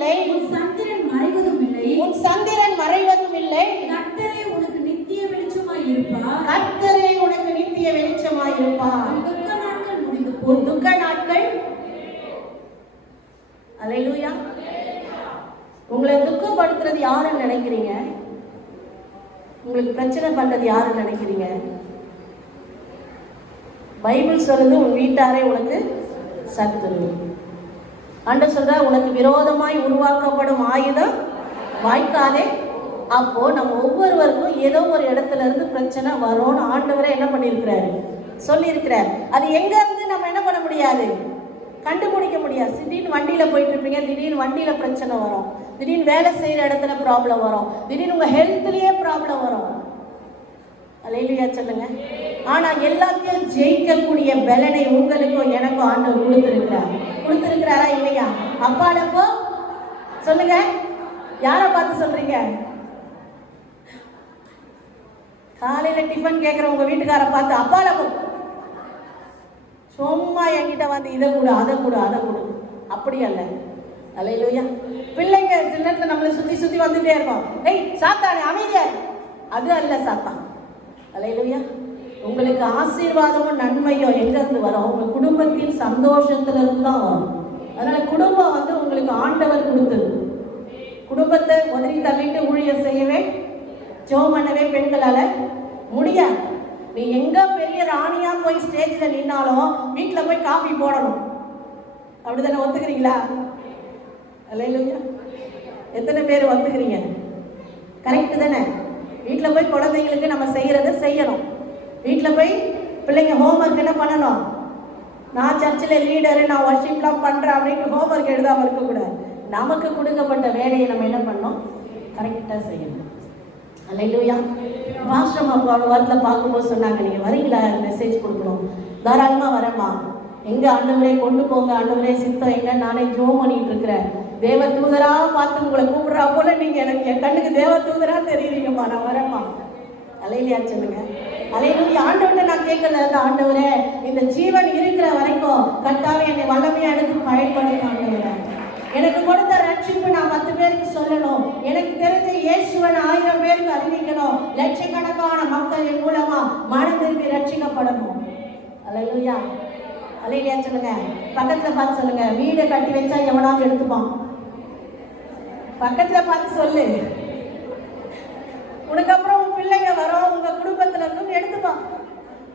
இல்லை, உன் சந்திரன் மறைவதும் இல்லை, உன் சந்திரன் மறைவதும் இல்லை. கர்த்தரே உனக்கு நித்திய வெளிச்சமாய் இருப்பார். கர்த்தரே உனக்கு நித்திய வெளிச்சமாய் இருப்பார். உன் துக்க நாட்கள் முடிந்து உன் போகும். துக்க நாட்கள். அல்லேலூயா. உங்களை துக்கப்படுத்துறது யாருன்னு நினைக்கிறீங்க? உங்களுக்கு பிரச்சனை பண்றது யாருன்னு நினைக்கிறீங்க? பைபிள் சொல்லுது உன் வீட்டாரே உனக்கு சத்துரு. ஆண்டவர் சொல்ற உனக்கு விரோதமாய் உருவாக்கப்படும் ஆயுதம் வாய்க்காதே. அப்போ நம்ம ஒவ்வொருவருக்கும் ஏதோ ஒரு இடத்துல இருந்து பிரச்சனை வரும்னு ஆண்டவரே என்ன பண்ணியிருக்கிறாரு, சொல்லியிருக்கிறார். அது எங்க இருந்து நம்ம என்ன பண்ண முடியாது, கண்டுபிடிக்க முடியாது. திடீர்னு வண்டியில போயிட்டு இருப்பீங்க, திடீர்னு வண்டியில பிரச்சனை வரும், திடீர்னு வேலை செய்யற இடத்துல ப்ராப்ளம் வரும், திடீர்னு உங்க ஹெல்த்லயே ப்ராப்ளம் வரும். அல்லேலூயா சொல்லுங்க. ஆனா எல்லாத்தையும் ஜெயிக்கக்கூடிய பலனை உங்களுக்கும் எனக்கும் ஆண்டவர் கொடுத்திருக்கிறாரா இல்லையா? அப்பாலப்போ சொல்லுங்க, யாரை பார்த்து சொல்றீங்க? காலையில டிஃபன் கேட்கிற உங்க வீட்டுக்கார பார்த்து அப்பாலப்போ. சும்மா என்கிட்ட வந்து இதை கொடு அதை கொடு அதை கொடு, அப்படி அல்ல. அல்லேலூயா. பிள்ளைங்க சில நேரத்தில் நம்மளை சுத்தி வந்துட்டே இருக்கோம். ஏய் சாத்தானே அமைதியா, அது அல்ல சாத்தான். அல்லேலூயா. உங்களுக்கு ஆசீர்வாதமும் நன்மையும் எங்க இருந்து வரும்? உங்க குடும்பத்தின் சந்தோஷத்துல இருந்து தான் வரும். அதனால குடும்பம் வந்து உங்களுக்கு ஆண்டவர் கொடுத்தது. குடும்பத்தை உதறி தள்ளிட்டு ஊழியம் செய்யவே ஜெபம் பண்ணவே பெண்களால முடியாது. நீ எங்க பெரிய ராணியா போய் ஸ்டேஜ்ல நின்னாலும் வீட்டுல போய் காஃபி போடணும். அப்படித்தானே? ஒத்துக்கிறீங்களா? அல்லேலூயா. எத்தனை பேர் ஒத்துக்கிறீங்க? கரெக்ட் தானே? வீட்டில் போய் குழந்தைங்களுக்கு நம்ம செய்யறதை செய்யணும். வீட்டில் போய் பிள்ளைங்க ஹோம்ஒர்க் என்ன பண்ணணும்? நான் சர்ச்சில் லீடரு, நான் வர்ஷிப்லாம் பண்ணுறேன் அப்படின்னு ஹோம்ஒர்க் எழுதாமல் இருக்கக்கூடாது. நமக்கு கொடுக்கப்பட்ட வேலையை நம்ம என்ன பண்ணணும்? கரெக்டாக செய்யணும். அல்லேலூயா. பாஸ்டர் அப்பாவோட வாரத்தில் பார்க்கும்போது சொன்னாங்க, நீங்கள் வரீங்களா மெசேஜ் கொடுக்கணும்? தாராளமாக வரேம்மா. எங்கே ஆண்டவரே கொண்டு போங்க, ஆண்டவரே சித்தம் எங்க, நானே ஜோம் பண்ணிட்டு இருக்கிறேன். தேவ தூதரா பார்த்து உங்களை கூப்பிடுறா போல நீங்க எனக்கு என் கண்ணுக்கு தேவ தூதரா தெரியுறீங்கம்மா, நான் வரேம்மா. அலையிலையா சொல்லுங்க. அலையிலூயா. ஆண்டவர்கிட்ட நான் கேட்கல, ஆண்டவரே இந்த ஜீவன் இருக்கிற வரைக்கும் கர்த்தாவே என்னை வல்லமையா எடுத்து பயன்படுத்த ஆண்டவரே. எனக்கு கொடுத்த ரட்சிப்பு நான் 10 பேருக்கு சொல்லணும். எனக்கு தெரிஞ்ச இயேசுவன் 1000 பேருக்கு அறிவிக்கணும். லட்சக்கணக்கான மக்கள் என் மூலமா மனம் திரும்பி ரட்சிக்கப்படணும். அல்லேலூயா. அலையிலையா சொல்லுங்க. பக்கத்துல பார்த்து சொல்லுங்க, வீடை கட்டி வச்சா எவனாவது எடுத்துப்பான். பக்கத்துல பார்த்து சொல்லு. உனக்கு அப்புறம் உன் பிள்ளைங்க வரும், உங்க குடும்பத்துல இருக்கும், எடுத்துப்பான்.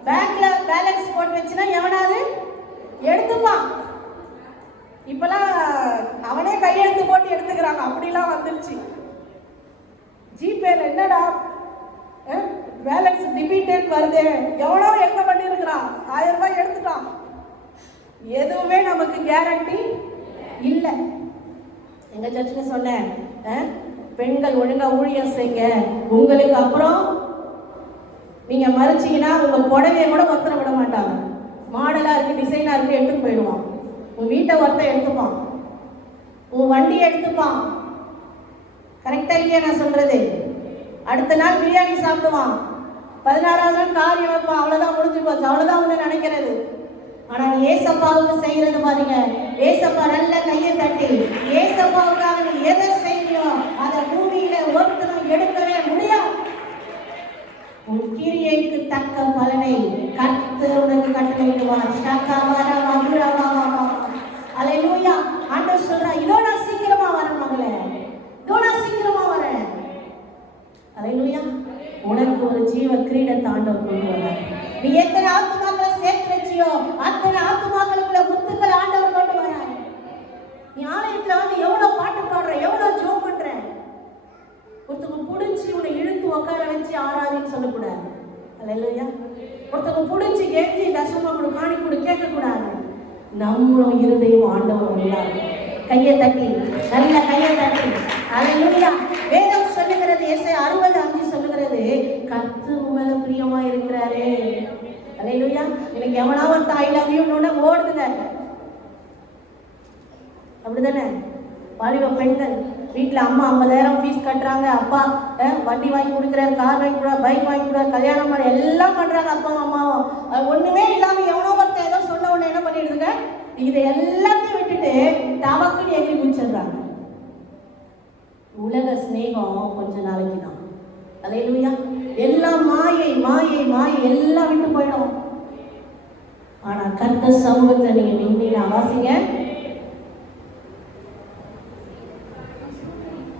பேங்க்ல பேலன்ஸ் போட்டு வச்சுன்னா எவனாவது எடுத்துப்பான். இப்பெல்லாம் அவனே கையெழுத்து போட்டு எடுத்துக்கிறாங்க, அப்படிலாம் வந்துருச்சு. ஜிபேல என்னடா பேலன்ஸ் டிபிட்டட் வருது, எவனோ என்ன பண்ணிருக்கிறான், 1000 ரூபாய் எடுத்துட்டான். எதுவுமே நமக்கு கேரண்டி இல்லை. எங்க சர்ச்சில் சொன்னேன், பெண்கள் ஒழுங்கா ஊழியம் செய்யுங்க, உங்களுக்கு அப்புறம் நீங்க மறைச்சிங்கன்னா உங்க புடவையை கூட ஒருத்தரை விட மாட்டாங்க. மாடலா இருக்கு, டிசைனா இருக்கு, எடுத்துட்டு போயிடுவான். உன் வீட்டை ஒருத்தர் எடுத்துப்பான், உன் வண்டியை எடுத்துப்பான். கரெக்டா இல்லையா நான் சொல்றது? அடுத்த நாள் பிரியாணி சாப்பிடுவான், 16ஆவது நாள் காரியம் வைப்பான். அவ்வளவுதான், முடிஞ்சு போச்சு, அவ்வளவுதான் ஒண்ணு நினைக்கிறது. ஆனா நீ ஏசப்பாவுக்கு செய்யறது பாருங்க, ஏசப்பா நல்ல கையை தட்டி ஏசப்பாவுக்காக நீ எதை செய்யோ அதை பூமியில ஒருத்தரும் எடுக்கவே முடியாது. உன் கிரியைக்கு தக்க பலனை கர்த்தர் உனக்கு கட்டளையிடுவார். அல்லேலூயா. ஆண்டவர் சொல்றா, இதோ நான் சீக்கிரமா வரேன் மகளே, இதோ நான் சீக்கிரமா வரேன். அல்லேலூயா. உனக்கு ஒரு ஜீவ கிரீடத்தை ஆண்டவர் கொண்டு வரார். நீ எத்தனை ஆத்துமாக்களை சேர்த்து வச்சியோ அத்தனை ஆத்துமாக்களுக்குள்ள முத்துக்களை ஆண்டவர் கொண்டு வரார். நீ ஆலயத்துல வந்து எவ்வளவு பாட்டு பாடுற, எவ்வளவு ஜெபம் பண்ற, ஒருத்தவங்க புடிச்சு உன்னை இழுத்து உட்கார வச்சு ஆராதின்னு சொல்லக்கூடாது. அல்லேலூயா. ஒருத்தவங்க புடிச்சு கெஞ்சி தசமா கொடு, காணி கொடு கேட்க கூடாது. நம்மளும் இருதையும் ஆண்டவர் உள்ளார். கையை தட்டி, நல்ல கையை தட்டி. அல்லேலூயா. வேதம் சொல்லுகிறது, ஏசாயா 60:5 சொல்லுகிறது, கர்த்தர் மேல பிரியமா இருக்கிறாரே. அல்லேலூயா. எனக்கு எவனாவது ஐ லவ் யூ ஓடுதுங்க, அப்படிதானே? வாலிப பெண்கள் வீட்டுல அம்மா 50,000 ஃபீஸ் கட்டுறாங்க, அப்பா வண்டி வாங்கி கொடுக்குறாரு, கார் வாங்கி கொடுக்குறாரு, பைக் வாங்கி கொடுக்குறாரு, கல்யாணம் பண்ண எல்லாம் பண்றாங்க அப்பாவும் அம்மாவும். ஒண்ணுமே இல்லாம எவனோ ஒருத்தர் ஏதோ சொன்ன உடனே என்ன பண்ணிடுதுங்க, இதை எல்லாத்தையும் விட்டுட்டு டவக்குன்னு எகிரி குதிச்சிடுறாங்க. உலக சிநேகம் கொஞ்ச நாளைக்கு தான். அல்லேலூயா. எல்லாம் மாயை மாயை மாயை எல்லாம் விட்டு போயிடும். ஆனா கர்த்தர் சமூகத்தை நீங்க நின்னா வாசிங்க,